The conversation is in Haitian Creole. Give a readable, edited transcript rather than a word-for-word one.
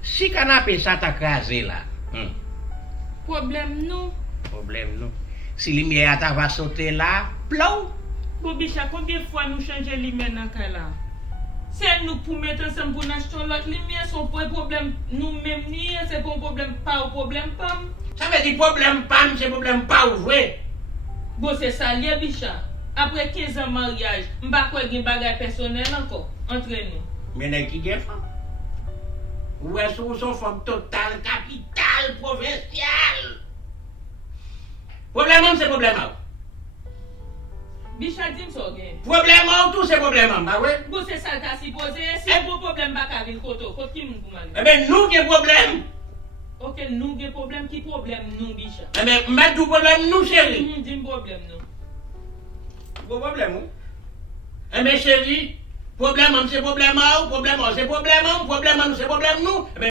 Si canapé ça t'a crasé là. Problème nous. Problème non. Si lumière ta va sauter là, plou. Bon, Bicha, combien de fois nous changeons les lumière dans le là? C'est nous pour mettre ensemble pour acheter l'autre lumière, son problème nous-mêmes, c'est pour un problème pas au problème pas. Ça veut dire problème pam, c'est problème pas ou jouer. Bon, c'est ça, lié, Bicha. Après 15 ans de mariage, je ne sais pas si bagage personnel encore entre nous. Mais n'est qui est femme? Ou est-ce que sont femme totale, capitale, provinciale? Problème, c'est problème. Bicha, dis-moi ça, bien. Problème, tout c'est problème, bah oui. Bon, c'est ça, t'as supposé. Si un problème, pas qu'à venir côté, côté qui nous mal. Eh bien, nous qui avons problème. Ok, nous avons problème, qui problème, nous, Bicha? Eh bien, mais tout problème, nous, chérie. Dis-moi problème, nous. Bon problème, eh bien, chérie, problème, c'est problème, c'est problème, c'est problème, nous, c'est problème, nous.